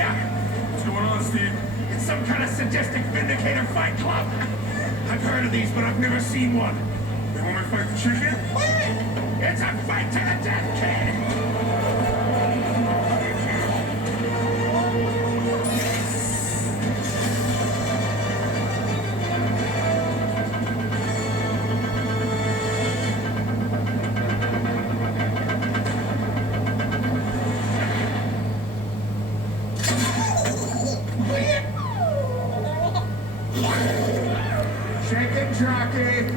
ya! What's going on, Steve? It's some kind of sadistic vindicator fight club. I've heard of these, but I've never seen one. They want me to fight the chicken? It's a fight to the death, kid! Shake it, jockey!